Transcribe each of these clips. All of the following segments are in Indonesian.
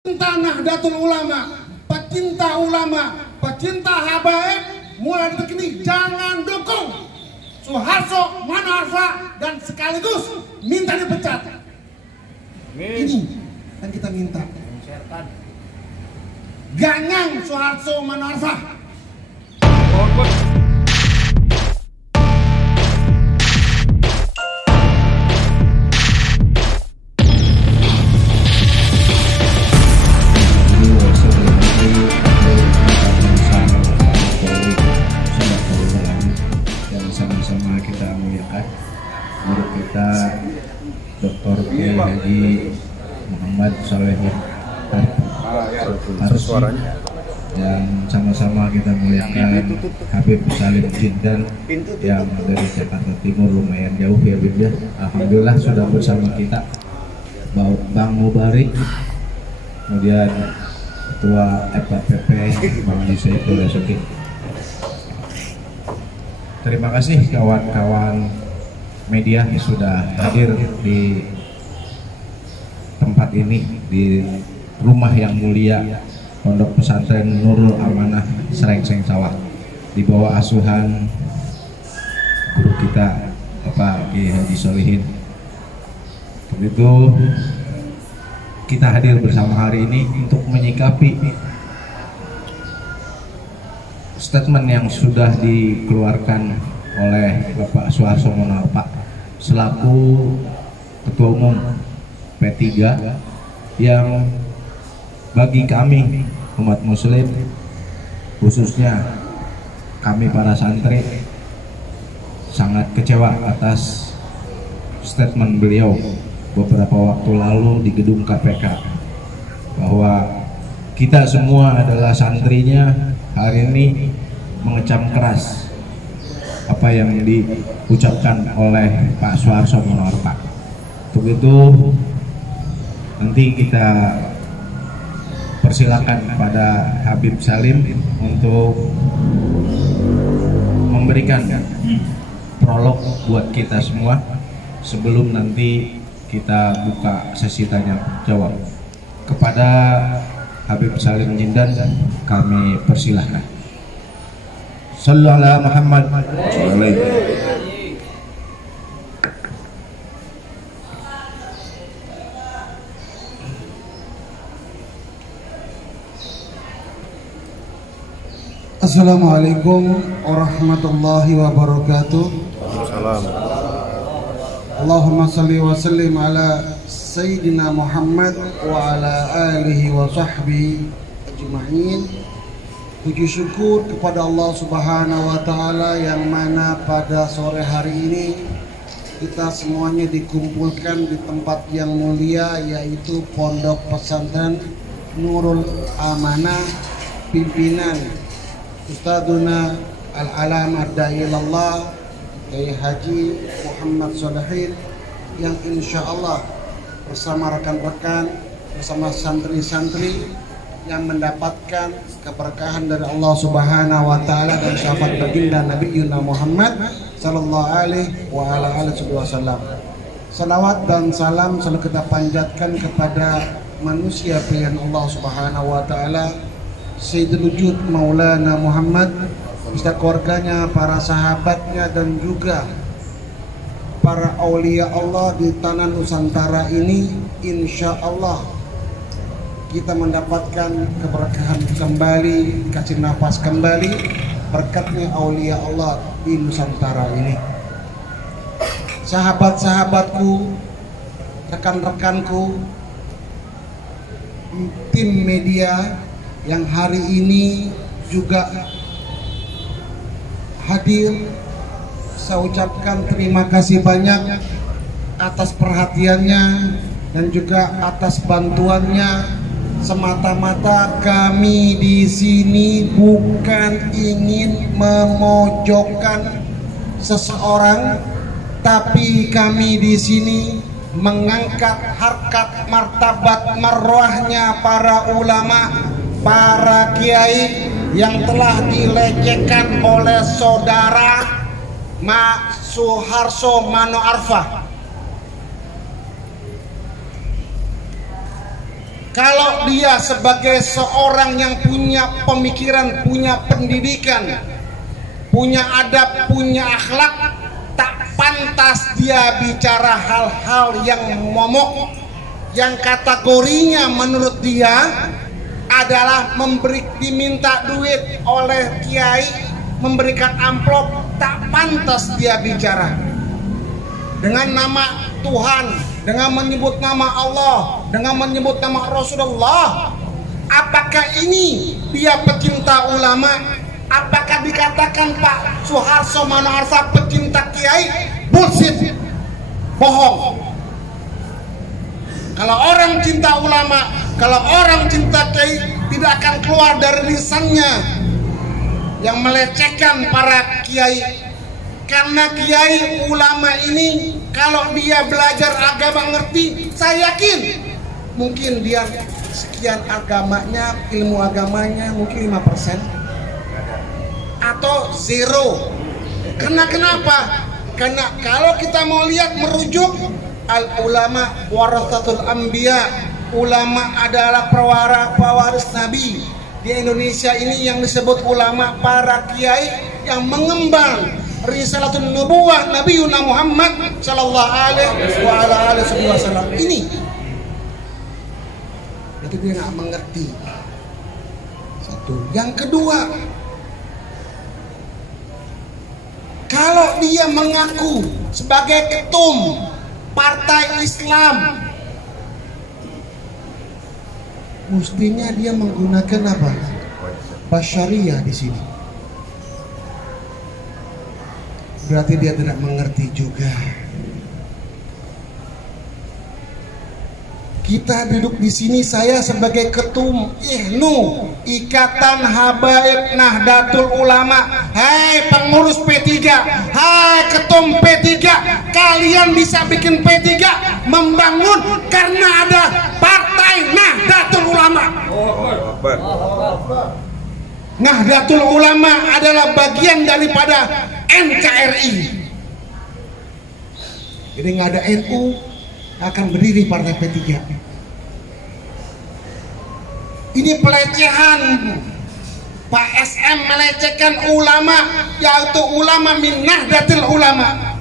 Pecinta Nahdlatul Ulama, pecinta ulama, pecinta habaib, mulai detik ini jangan dukung Soeharto Manoarfa dan sekaligus minta dipecat. Ini yang kita minta. Ganyang Soeharto Manoarfa. Sama-sama kita muliakan guru kita Dr. Kiai Haji Muhammad Salehin suaranya, dan sama-sama kita muliakan Habib Salim Jindan yang dari Jakarta Timur, lumayan jauh ya Habib ya. Alhamdulillah sudah bersama kita Bang Mubarik, kemudian Ketua FKPP Bang Yusayful Yasuki. Terima kasih kawan-kawan media yang sudah hadir di tempat ini, di rumah yang mulia Pondok Pesantren Nurul Amanah Serengseng Sawah, di bawah asuhan guru kita Bapak Kiai Haji Solihin. Begitu kita hadir bersama hari ini untuk menyikapi statement yang sudah dikeluarkan oleh Bapak Soeharto Manoarfa selaku Ketua Umum P3, yang bagi kami umat muslim, khususnya kami para santri, sangat kecewa atas statement beliau beberapa waktu lalu di gedung KPK, bahwa kita semua adalah santrinya. Hari ini mengecam keras apa yang diucapkan oleh Pak Soeharto Manoarfa. Untuk itu nanti kita persilakan pada Habib Salim untuk memberikan prolog buat kita semua sebelum nanti kita buka sesi tanya jawab. Kepada Habib Salim Jindan kami persilahkan. Sallallahu alaihi Muhammad. Assalamualaikum warahmatullahi wabarakatuh. Allahumma salli wa sallim ala Sayyidina Muhammad wa ala alihi wa sahbihi ajma'in. Puji syukur kepada Allah Subhanahu wa Ta'ala yang mana pada sore hari ini kita semuanya dikumpulkan di tempat yang mulia, yaitu Pondok Pesantren Nurul Amanah, pimpinan Ustadzuna Al-Alam Ad-Da'ilallah Kiai Haji Muhammad Salehin, yang insya Allah bersama rekan-rekan, bersama santri-santri yang mendapatkan keberkahan dari Allah Subhanahu wa Ta'ala dan syafaat baginda Nabi Yuna Muhammad sallallahu alaihi wa ala alihi wasallam. Salawat dan salam selalu kita panjatkan kepada manusia pilihan Allah Subhanahu wa Ta'ala, Sayyidul Wujud Maulana Muhammad, beserta keluarganya, para sahabatnya, dan juga para aulia Allah di tanah Nusantara ini. Insya Allah kita mendapatkan keberkahan kembali, kasih nafas kembali berkatnya aulia Allah di Nusantara ini. Sahabat-sahabatku, rekan-rekanku, tim media yang hari ini juga hadir, saya ucapkan terima kasih banyak atas perhatiannya dan juga atas bantuannya. Semata-mata kami di sini bukan ingin memojokkan seseorang, tapi kami di sini mengangkat harkat martabat marwahnya para ulama, para kiai yang telah dilecehkan oleh saudara Soeharto Manoarfa. kalau dia sebagai seorang yang punya pemikiran, punya pendidikan, punya adab, punya akhlak, tak pantas dia bicara hal-hal yang momok, yang kategorinya menurut dia adalah diminta duit oleh kiai, memberikan amplop. Tak pantas dia bicara dengan nama Tuhan, dengan menyebut nama Allah, dengan menyebut nama Rasulullah. Apakah ini dia pecinta ulama? Apakah dikatakan Pak Suharso Manoarfa pecinta kiai? Bullshit, bohong. Kalau orang cinta ulama, kalau orang cinta kiai, tidak akan keluar dari lisannya yang melecehkan para kiai. Karena kiai ulama ini kalau dia belajar agama ngerti, saya yakin mungkin dia sekian agamanya, ilmu agamanya mungkin 5% atau zero. Kenapa? Karena kalau kita mau lihat merujuk al ulama warathatul anbiya, ulama adalah pewaris nabi. Di Indonesia ini yang disebut ulama, para kiai yang mengemban risalatun nubuwah Nabiuna Muhammad sallallahu alaihi wasallam ini. Itu dia nggak mengerti. Satu. Yang kedua, kalau dia mengaku sebagai ketum partai Islam, mestinya dia menggunakan apa? Basyariah di sini. Berarti dia tidak mengerti juga. Kita duduk di sini, saya sebagai ketum IHNU, Ikatan Habaib Nahdlatul Ulama. Hai pengurus P3, hai ketum P3, kalian bisa bikin P3 membangun karena ada Partai Nahdlatul Ulama. Nahdlatul Ulama adalah bagian daripada NKRI. Jadi nggak ada NU, akan berdiri Partai P3. Ini pelecehan. Pak SM melecehkan ulama, yaitu ulama min Nahdlatul Ulama.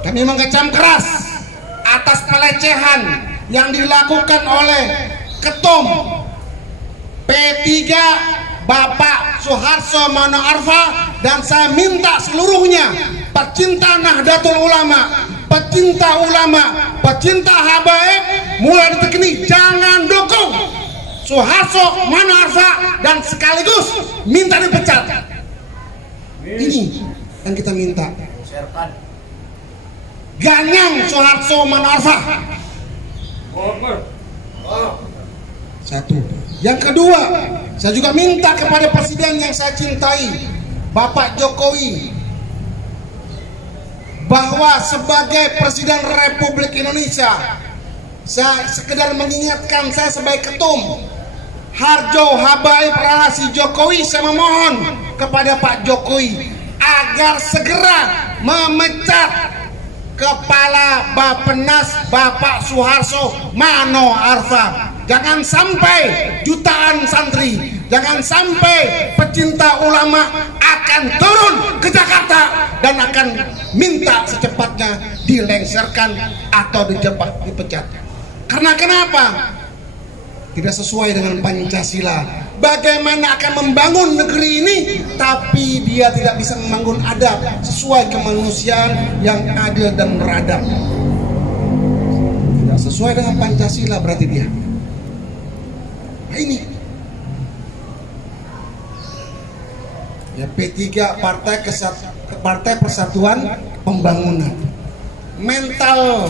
Kami mengecam keras atas pelecehan yang dilakukan oleh ketum P3 Bapak Suharso Manoarfa, dan saya minta seluruhnya pecinta Nahdlatul Ulama, pecinta ulama, pecinta habaib, mulai detik ini jangan dukung Suharso Manoarfa dan sekaligus minta dipecat. Ini yang kita minta. Ganyang Suharso Manoarfa. Satu. Yang kedua, saya juga minta kepada presiden yang saya cintai, Bapak Jokowi, bahwa sebagai Presiden Republik Indonesia, saya sekedar mengingatkan, saya sebagai ketum Harjo Habaib Relasi Jokowi, saya memohon kepada Pak Jokowi agar segera memecat Kepala Bappenas Bapak Suharso Manoarfa. Jangan sampai jutaan santri, jangan sampai pecinta ulama akan turun ke Jakarta dan akan minta secepatnya dilengsarkan atau dipecat. Karena kenapa? Tidak sesuai dengan Pancasila. Bagaimana akan membangun negeri ini tapi dia tidak bisa membangun adab sesuai kemanusiaan yang adil dan beradab. Tidak sesuai dengan Pancasila berarti dia. Nah ini ya, P3 Partai Persatuan Pembangunan. Mental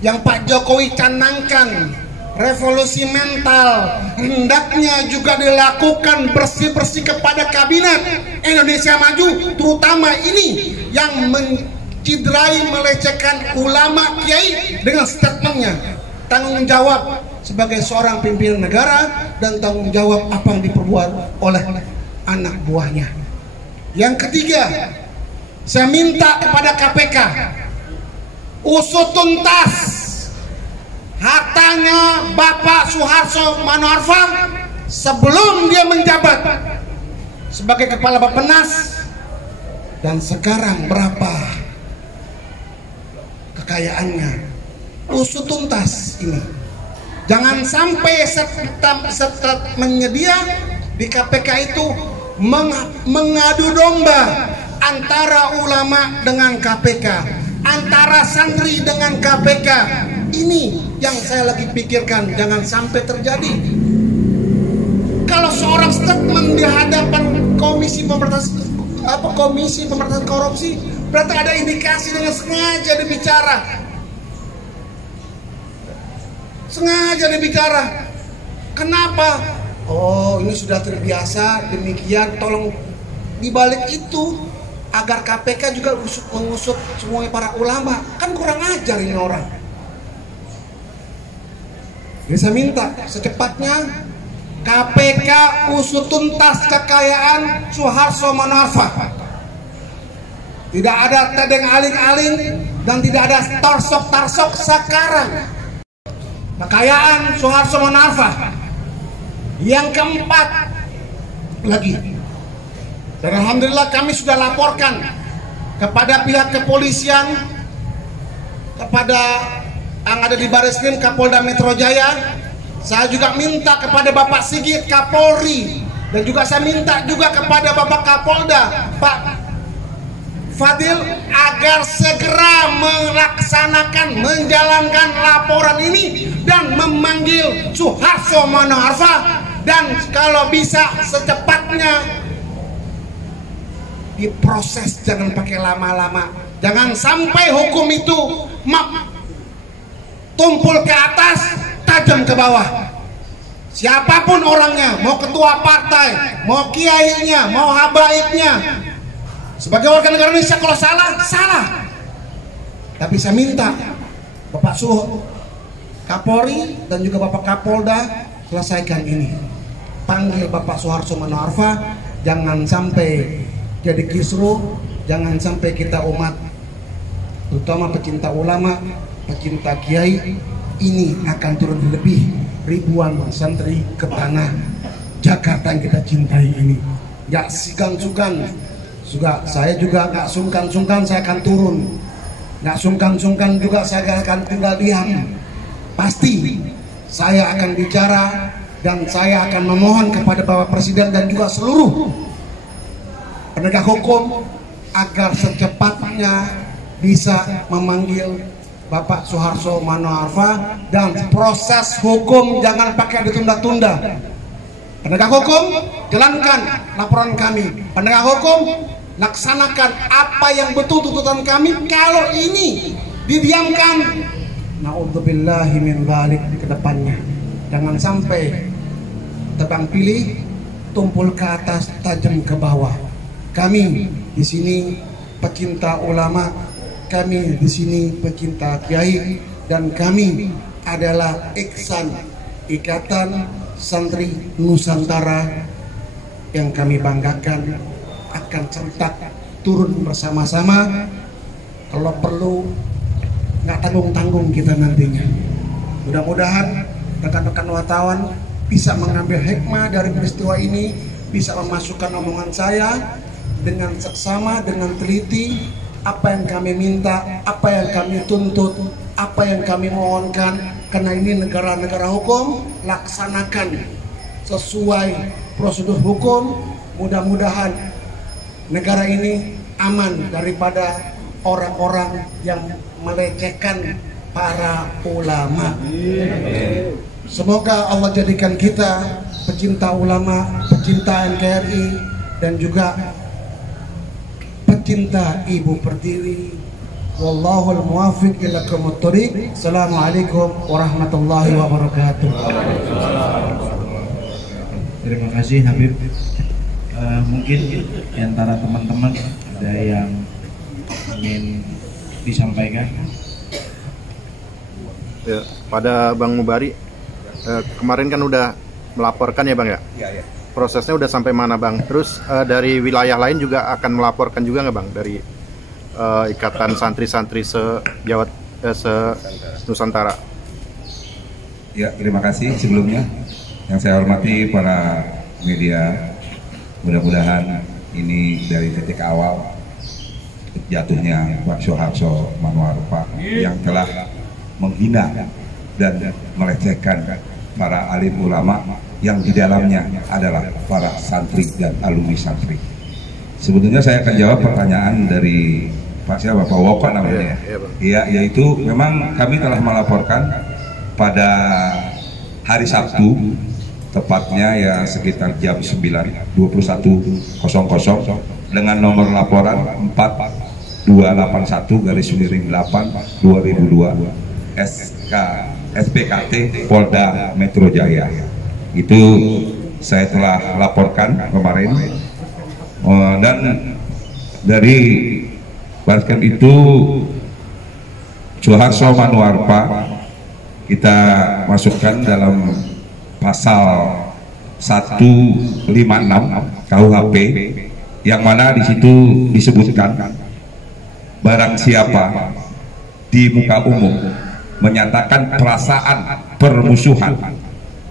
yang Pak Jokowi canangkan, revolusi mental, hendaknya juga dilakukan bersih-bersih kepada kabinet Indonesia Maju, terutama ini yang menciderai, melecehkan ulama kiai dengan statementnya. Tanggung jawab sebagai seorang pimpinan negara dan tanggung jawab apa yang diperbuat oleh anak buahnya. Yang ketiga, saya minta kepada KPK usut tuntas hartanya Bapak Soeharto Manoarfa sebelum dia menjabat sebagai Kepala Bappenas, dan sekarang berapa kekayaannya. Usut tuntas ini. Jangan sampai setelah menyedia di KPK itu mengadu domba antara ulama dengan KPK, antara santri dengan KPK. Ini yang saya lagi pikirkan, jangan sampai terjadi. Kalau seorang statement di hadapan Komisi Pemberantasan Korupsi, berarti ada indikasi dengan sengaja dibicara. Sengaja dibicara. Kenapa? Oh, ini sudah terbiasa demikian. Tolong dibalik itu agar KPK juga mengusut semuanya para ulama. Kan kurang ajar ini orang. Bisa minta secepatnya KPK usut tuntas kekayaan Soeharto Manoarfa. Tidak ada tedeng aling-aling dan tidak ada tarsok-tarsok sekarang. Kekayaan Soeharto Manoarfa. Yang keempat lagi, dan alhamdulillah kami sudah laporkan kepada pihak kepolisian, kepada yang ada di Bareskrim Kapolda Metro Jaya. Saya juga minta kepada Bapak Sigit Kapolri, dan juga saya minta juga kepada Bapak Kapolda Pak Fadil agar segera melaksanakan, menjalankan laporan ini dan memanggil Soeharto Manoarfa, dan kalau bisa secepatnya diproses, jangan pakai lama-lama. Jangan sampai hukum itu tumpul ke atas, tajam ke bawah. Siapapun orangnya, mau ketua partai, mau kiainya, mau habaibnya, sebagai warga negara Indonesia kalau salah, salah. Tapi saya minta Bapak Kapolri dan juga Bapak Kapolda selesaikan ini. Panggil Bapak Soeharto Manoarfa, jangan sampai jadi kisruh, jangan sampai kita umat, terutama pecinta ulama, pecinta kiai, ini akan turun lebih ribuan santri ke tanah Jakarta yang kita cintai ini. Gak segan-sugan, saya juga gak sungkan-sungkan saya akan turun, gak sungkan-sungkan juga saya akan tinggal diam. Pasti saya akan bicara dan saya akan memohon kepada Bapak Presiden dan juga seluruh penegak hukum agar secepatnya bisa memanggil Bapak Soeharto Manoarfa, dan proses hukum jangan pakai ditunda-tunda. Penegak hukum, jalankan laporan kami. Penegak hukum, laksanakan apa yang betul tuntutan kami. Kalau ini didiamkan, naudzubillahi min dzalik, ke depannya jangan sampai tebang pilih, tumpul ke atas, tajam ke bawah. Kami di sini pecinta ulama, kami di sini pecinta kiai, dan kami adalah Ikatan Santri Nusantara yang kami banggakan. Akan serentak turun bersama-sama, kalau perlu nggak tanggung-tanggung kita nantinya. Mudah-mudahan rekan-rekan wartawan bisa mengambil hikmah dari peristiwa ini, bisa memasukkan omongan saya dengan seksama, dengan teliti, apa yang kami minta, apa yang kami tuntut, apa yang kami mohonkan. Karena ini negara-negara hukum, laksanakan sesuai prosedur hukum. Mudah-mudahan negara ini aman daripada orang-orang yang melecehkan para ulama. Semoga Allah jadikan kita pecinta ulama, pecinta NKRI, dan juga pecinta Ibu Pertiwi. Wallahul muwaffiq ila aqwamit thoriq. Assalamualaikum warahmatullahi wabarakatuh. Terima kasih Habib. Mungkin di antara teman-teman ada yang ingin disampaikan. Ya, pada Bang Mubari, kemarin kan udah melaporkan ya Bang ya? Iya. Prosesnya udah sampai mana Bang? Terus dari wilayah lain juga akan melaporkan juga nggak Bang? Dari Ikatan Santri-Santri se-Nusantara? Ya, terima kasih sebelumnya. Yang saya hormati para media, mudah-mudahan ini dari titik awal jatuhnya Pak Soeharto Manoarfa yang telah menghina dan melecehkan para alim ulama yang di dalamnya adalah para santri dan alumni santri. Sebetulnya saya akan jawab pertanyaan dari Pak siapa, Pak Woko namanya. Iya, yaitu memang kami telah melaporkan pada hari Sabtu, tepatnya ya sekitar jam 9.21.00 dengan nomor laporan 4281/8/2002 SPKT Polda Metro Jaya. Itu saya telah laporkan kemarin, dan dari Barskrim itu Soeharto Manoarfa kita masukkan dalam pasal 156 KUHP, yang mana di situ disebutkan barang siapa di muka umum menyatakan perasaan permusuhan,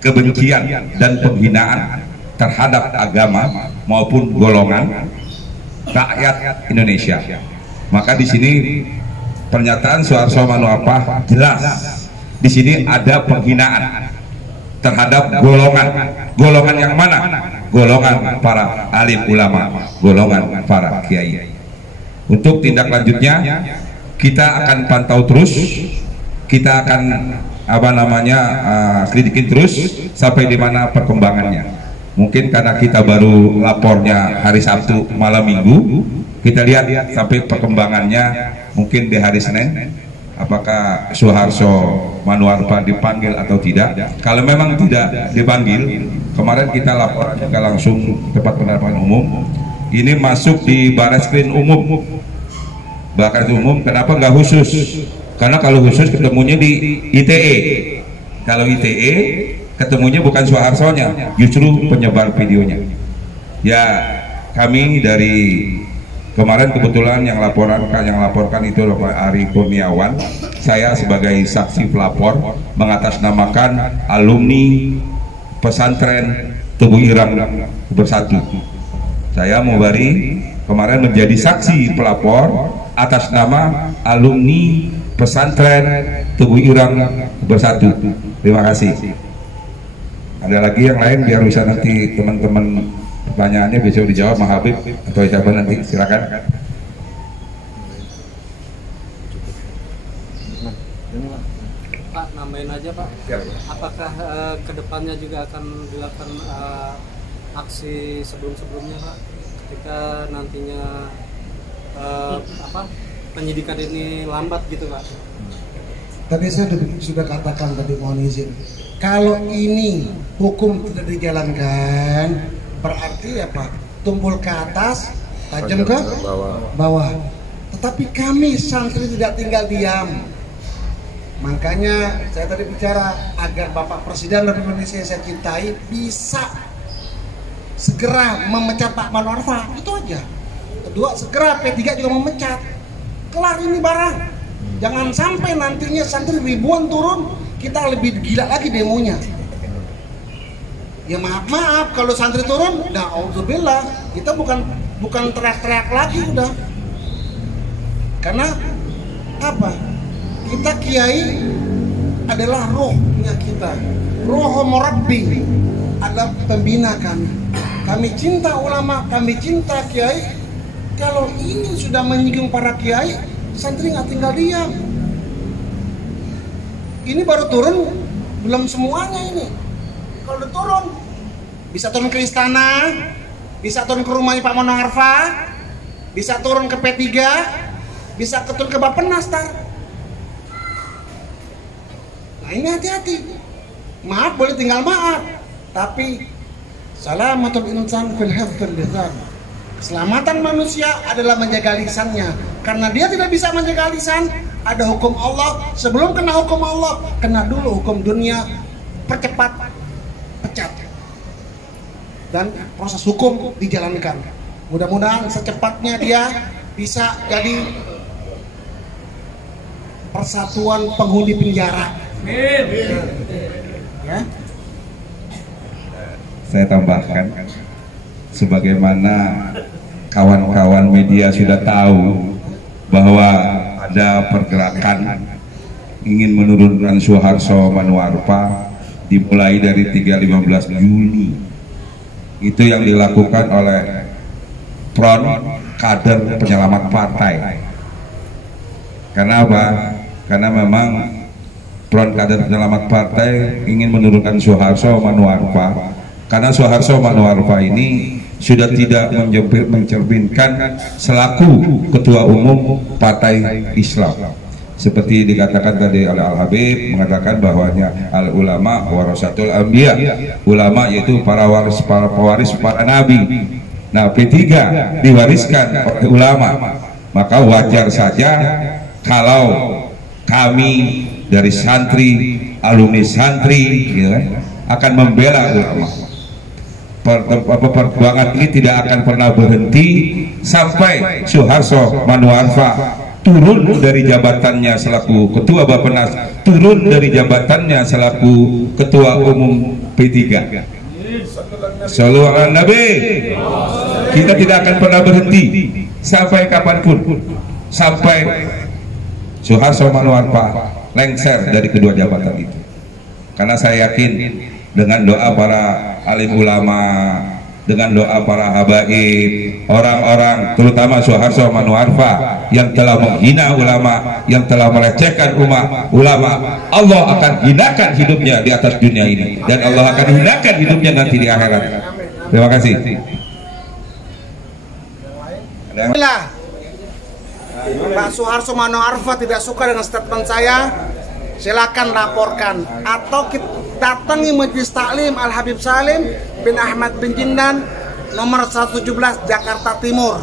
kebencian dan penghinaan terhadap agama maupun golongan rakyat Indonesia, maka di sini pernyataan Soeharto Manoarfa jelas. Di sini ada penghinaan terhadap golongan yang mana? Golongan para alim ulama, golongan para kiai. Untuk tindak lanjutnya kita akan pantau terus, kita akan selidikin terus sampai di mana perkembangannya. Mungkin karena kita baru lapornya hari Sabtu malam Minggu, kita lihat sampai perkembangannya mungkin di hari Senin, apakah Soeharto Manoarfa dipanggil atau tidak. Kalau memang tidak dipanggil, kemarin kita laporan juga langsung tempat penerbangan umum, ini masuk di Bareskrim Umum. Bareskrim Umum, kenapa nggak khusus? Karena kalau khusus ketemunya di ITE. Kalau ITE ketemunya bukan Soeharto-nya, justru penyebar videonya. Ya, kami dari kemarin kebetulan yang laporkan itu Pak Ari Kurniawan. Saya sebagai saksi pelapor mengatasnamakan alumni pesantren Tebu Irang Bersatu. Saya Mubari kemarin menjadi saksi pelapor atas nama alumni pesantren Tebu Irang Bersatu. Terima kasih. Ada lagi yang lain biar bisa nanti teman-teman pertanyaannya bisa dijawab Mas Habib atau siapa nanti, silakan. Pak, nambahin aja Pak. Apakah kedepannya juga akan dilakukan aksi sebelum-sebelumnya Pak, ketika nantinya penyidikan ini lambat gitu Pak? Tadi saya sudah katakan tadi, mohon izin, kalau ini hukum tidak dijalankan berarti apa? Tumpul ke atas, tajam ke bawah. Tetapi kami santri tidak tinggal diam. Makanya saya tadi bicara agar Bapak Presiden Republik Indonesia saya cintai bisa segera memecat Pak Manoarfa, itu aja. Kedua, segera P3 juga memecat. Kelar ini barang. Jangan sampai nantinya santri ribuan turun, kita lebih gila lagi demonya. Ya maaf kalau santri turun, nah auzubillah, kita bukan teriak-teriak lagi udah. Karena apa? Kita kiai adalah rohnya kita. Roh murabbi adalah pembina kami. Kami cinta ulama, kami cinta kiai. Kalau ini sudah menyinggung para kiai, santri nggak tinggal diam. Ini baru turun, belum semuanya ini. Kalau udah turun, bisa turun ke istana, bisa turun ke rumahnya Pak Manoarfa, bisa turun ke P3, bisa turun ke Bappenas. Nah ini hati-hati. Maaf boleh tinggal maaf, tapi salamatul insan fil hifdzil lisan. Keselamatan manusia adalah menjaga lisannya. Karena dia tidak bisa menjaga lisan, ada hukum Allah. Sebelum kena hukum Allah, kena dulu hukum dunia. Percepat, pecat. Dan proses hukum dijalankan. Mudah-mudahan secepatnya dia bisa jadi persatuan penghuni penjara. Ya. Saya tambahkan, sebagaimana kawan-kawan media sudah tahu bahwa ada pergerakan ingin menurunkan Suharso Manoarfa dimulai dari 15 Juli. Itu yang dilakukan oleh Front Kader Penyelamat Partai. Karena apa? Karena memang Front Kader Penyelamat Partai ingin menurunkan Suharso Manoarfa, karena Suharso Manoarfa ini sudah tidak mencerminkan selaku ketua umum Partai Islam. Seperti dikatakan tadi oleh Al Habib, mengatakan bahwanya al ulama warasatul anbiya, ulama yaitu para pewaris para nabi. Nah, P3 diwariskan oleh ulama, maka wajar saja kalau kami dari santri, alumni santri, gitu kan, akan membela ulama. Perjuangan ini tidak akan pernah berhenti sampai Suharso Manoarfa turun dari jabatannya selaku ketua Bappenas, turun dari jabatannya selaku ketua umum P3. Shallallahu alaihi Nabi. Kita tidak akan pernah berhenti sampai kapanpun, sampai Suharso Manoarfa lengser dari kedua jabatan itu. Karena saya yakin dengan doa para alim ulama, dengan doa para habaib, orang-orang terutama Suharso Manoarfa yang telah menghina ulama, yang telah melecehkan ulama, Allah akan hinakan hidupnya di atas dunia ini, dan Allah akan hinakan hidupnya nanti di akhirat. Terima kasih. Pak Suharso Manoarfa tidak suka dengan statement saya, silakan laporkan atau datangi Majelis Taklim Al Habib Salim bin Ahmad bin Jindan nomor 117 Jakarta Timur.